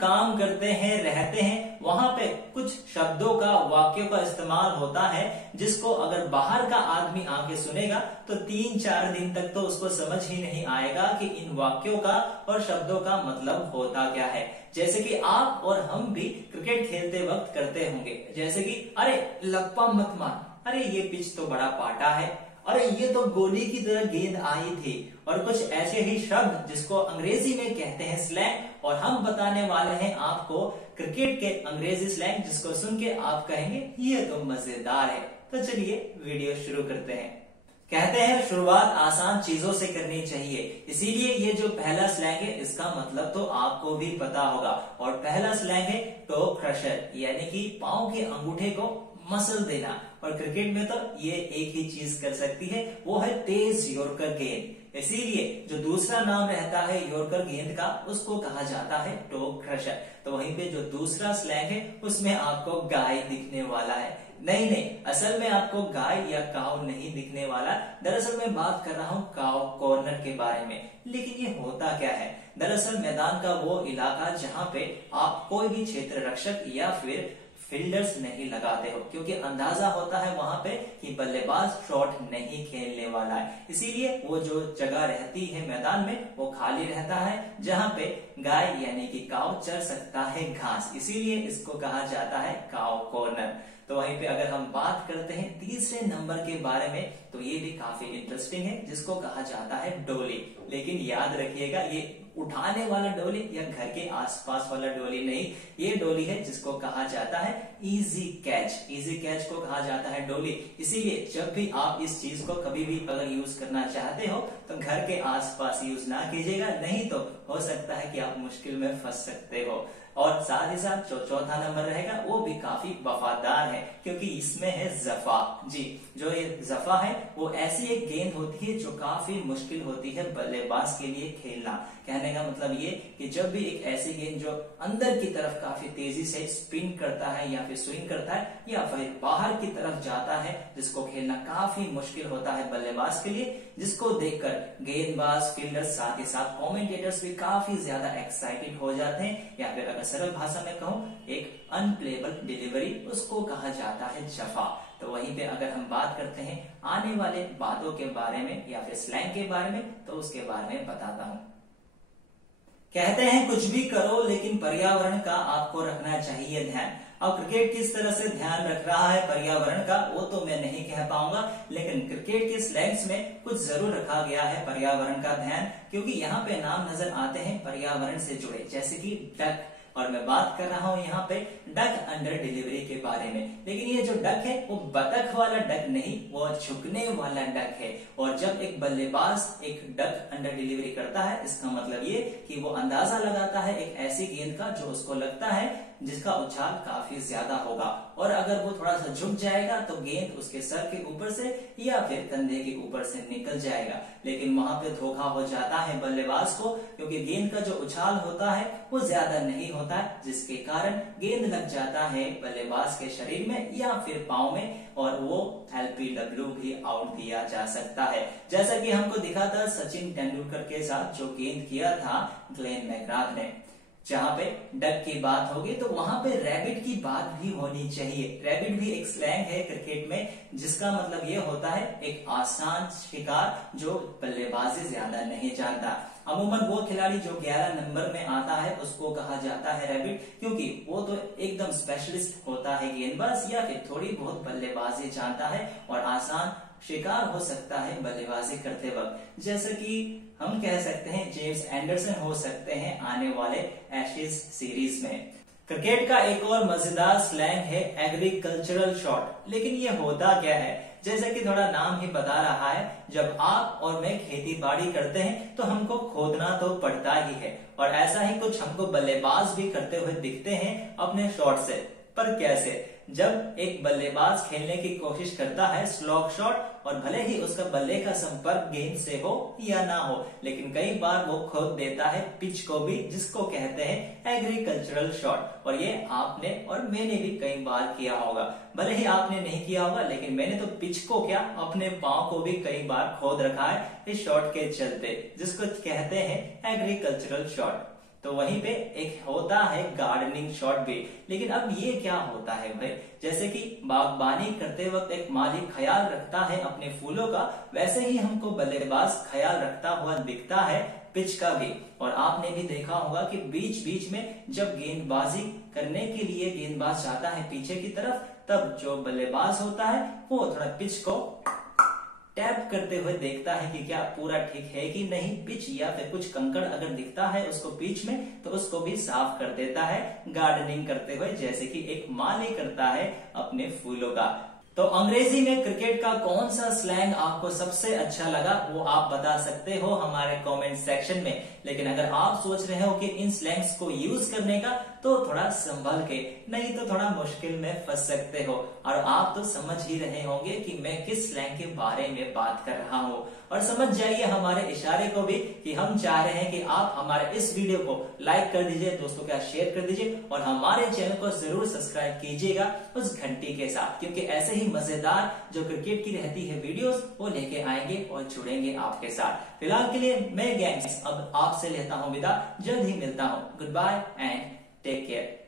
काम करते हैं, रहते हैं, वहां पे कुछ शब्दों का, वाक्यों का इस्तेमाल होता है जिसको अगर बाहर का आदमी आके सुनेगा तो 3-4 दिन तक तो उसको समझ ही नहीं आएगा कि इन वाक्यों का और शब्दों का मतलब होता क्या है। जैसे कि आप और हम भी क्रिकेट खेलते वक्त करते होंगे, जैसे कि अरे लप्पा मत मार, अरे ये पिच तो बड़ा पाटा है, अरे ये तो गोली की तरह गेंद आई थी, और कुछ ऐसे ही शब्द जिसको अंग्रेजी में कहते हैं स्लैंग, और हम बताने वाले हैं आपको क्रिकेट के अंग्रेजी स्लैंग जिसको सुन के आप कहेंगे ये तो मजेदार है। तो चलिए वीडियो शुरू करते हैं। कहते हैं शुरुआत आसान चीजों से करनी चाहिए, इसीलिए ये जो पहला स्लैंग है इसका मतलब तो आपको भी पता होगा, और पहला स्लैंग है टो क्रशर, यानी कि पांव के अंगूठे को मसल देना। और क्रिकेट में तो ये एक ही चीज कर सकती है, वो है तेज यॉर्कर गेंद। इसीलिए जो दूसरा नाम रहता है यॉर्कर गेंद का उसको कहा जाता है टो क्रशर। तो वहीं पे जो दूसरा स्लैंग है उसमें आपको गाय दिखने वाला है। नहीं, असल में आपको गाय या काव नहीं दिखने वाला। दरअसल मैं बात कर रहा हूँ काव कॉर्नर के बारे में। लेकिन ये होता क्या है? दरअसल मैदान का वो इलाका जहाँ पे आप कोई भी क्षेत्र रक्षक या फिर फील्डर्स नहीं लगाते हो, क्योंकि अंदाजा होता है वहां पे कि बल्लेबाज शॉट नहीं खेलने वाला है। इसीलिए वो जो जगह रहती है मैदान में वो खाली रहता है जहां पे गाय यानी कि काव चर सकता है घास, इसीलिए इसको कहा जाता है काव कॉर्नर। तो वहीं पे अगर हम बात करते हैं तीसरे नंबर के बारे में तो ये भी काफी इंटरेस्टिंग है जिसको कहा जाता है डोली। लेकिन याद रखिएगा ये उठाने वाला डोली या घर के आसपास वाला डोली नहीं, ये डोली है जिसको कहा जाता है इजी कैच। इजी कैच को कहा जाता है डोली। इसीलिए जब भी आप इस चीज को कभी भी अगर यूज करना चाहते हो तो घर के आसपास यूज ना कीजिएगा, नहीं तो हो सकता है कि आप मुश्किल में फंस सकते हो। और साथ ही साथ जो चौथा नंबर रहेगा वो भी काफी वफादार है, क्योंकि इसमें है जफा। जी, जो ये जफा है वो ऐसी एक गेंद होती है जो काफी मुश्किल होती है बल्लेबाज के लिए खेलना। कहने का मतलब ये कि जब भी एक ऐसी गेंद जो अंदर की तरफ काफी तेजी से स्पिन करता है या फिर स्विंग करता है या फिर बाहर की तरफ जाता है, जिसको खेलना काफी मुश्किल होता है बल्लेबाज के लिए, जिसको देखकर गेंदबाज, फील्डर्स, साथ ही साथ कमेंटेटर्स भी काफी ज्यादा एक्साइटेड हो जाते हैं, या फिर अगर सरल भाषा में कहूं एक अनप्लेबल डिलीवरी, उसको कहा जाता है जफा। तो वहीं पे अगर हम बात करते हैं आने वाले बातों के बारे में या फिर स्लैंग के बारे में, तो उसके बारे में बताता हूं। कहते हैं कुछ भी करो लेकिन पर्यावरण का आपको रखना चाहिए ध्यान। अब क्रिकेट किस तरह से ध्यान रख रहा है पर्यावरण का वो तो मैं नहीं कह पाऊंगा, लेकिन क्रिकेट के स्लैंग्स में कुछ जरूर रखा गया है पर्यावरण का ध्यान, क्योंकि यहाँ पे नाम नजर आते हैं पर्यावरण से जुड़े, जैसे कि डक। और मैं बात कर रहा हूँ यहाँ पे डक अंडर डिलीवरी के बारे में। लेकिन ये जो डक है वो बतख वाला डक नहीं, वो झुकने वाला डक है। और जब एक बल्लेबाज एक डक अंडर डिलीवरी करता है, इसका मतलब ये कि वो अंदाजा लगाता है एक ऐसी गेंद का जो उसको लगता है जिसका उछाल काफी ज्यादा होगा, और अगर वो थोड़ा सा झुक जाएगा तो गेंद उसके सर के ऊपर से या फिर कंधे के ऊपर से निकल जाएगा। लेकिन वहां पे धोखा हो जाता है बल्लेबाज को, क्योंकि गेंद का जो उछाल होता है वो ज्यादा नहीं होता है, जिसके कारण गेंद लग जाता है बल्लेबाज के शरीर में या फिर पांव में, और वो LPW भी आउट दिया जा सकता है। जैसा कि हमको दिखा था सचिन तेंदुलकर के साथ जो गेंद किया था ग्लेन मैकग्राथ ने। जहां पे डक की बात होगी तो वहां पे रैबिट की बात भी होनी चाहिए। रैबिट भी एक स्लैंग है क्रिकेट में, जिसका मतलब ये होता है एक आसान शिकार जो बल्लेबाजी ज्यादा नहीं जानता। अमूमन वो खिलाड़ी जो 11 नंबर में आता है उसको कहा जाता है रैबिट, क्योंकि वो तो एकदम स्पेशलिस्ट होता है गेंदबाज या फिर थोड़ी बहुत बल्लेबाजी जानता है और आसान शिकार हो सकता है बल्लेबाजी करते वक्त। जैसे कि हम कह सकते हैं जेम्स एंडरसन हो सकते हैं आने वाले एशेज सीरीज में। क्रिकेट का एक और मजेदार स्लैंग है एग्रीकल्चरल शॉट। लेकिन ये होता क्या है? जैसे कि थोड़ा नाम ही बता रहा है, जब आप और मैं खेती बाड़ी करते हैं तो हमको खोदना तो पड़ता ही है, और ऐसा ही कुछ हमको बल्लेबाज भी करते हुए दिखते हैं अपने शॉट से। पर कैसे? जब एक बल्लेबाज खेलने की कोशिश करता है स्लॉग शॉट, और भले ही उसका बल्ले का संपर्क गेंद से हो या ना हो, लेकिन कई बार वो खोद देता है पिच को भी, जिसको कहते हैं एग्रीकल्चरल शॉट। और ये आपने और मैंने भी कई बार किया होगा। भले ही आपने नहीं किया होगा, लेकिन मैंने तो पिच को क्या अपने पांव को भी कई बार खोद रखा है इस शॉट के चलते, जिसको कहते हैं एग्रीकल्चरल शॉट। तो वहीं पे एक होता है गार्डनिंग शॉट भी। लेकिन अब ये क्या होता है भाई, जैसे कि बागबानी करते वक्त एक माली ख्याल रखता है अपने फूलों का, वैसे ही हमको बल्लेबाज ख्याल रखता हुआ दिखता है पिच का भी। और आपने भी देखा होगा कि बीच बीच में जब गेंदबाजी करने के लिए गेंदबाज जाता है पीछे की तरफ, तब जो बल्लेबाज होता है वो थोड़ा पिच को टैप करते हुए देखता है कि क्या पूरा ठीक है कि नहीं पिच, या फिर कुछ कंकड़ अगर दिखता है उसको बीच में तो उसको भी साफ कर देता है गार्डनिंग करते हुए, जैसे कि एक माली करता है अपने फूलों का। तो अंग्रेजी में क्रिकेट का कौन सा स्लैंग आपको सबसे अच्छा लगा वो आप बता सकते हो हमारे कमेंट सेक्शन में। लेकिन अगर आप सोच रहे हो कि इन स्लैंग्स को यूज करने का, तो थोड़ा संभल के, नहीं तो थोड़ा मुश्किल में फंस सकते हो। और आप तो समझ ही रहे होंगे कि मैं किस स्लैंग के बारे में बात कर रहा हूँ। और समझ जाइए हमारे इशारे को भी कि हम चाह रहे हैं कि आप हमारे इस वीडियो को लाइक कर दीजिए, दोस्तों के साथ शेयर कर दीजिए, और हमारे चैनल को जरूर सब्सक्राइब कीजिएगा उस घंटी के साथ, क्योंकि ऐसे ही मजेदार जो क्रिकेट की रहती है वीडियोस वो लेके आएंगे और जुड़ेंगे आपके साथ। फिलहाल के लिए मैं गैंग्स अब आपसे लेता हूँ विदा, जल्द ही मिलता हूँ। Good bye and take care.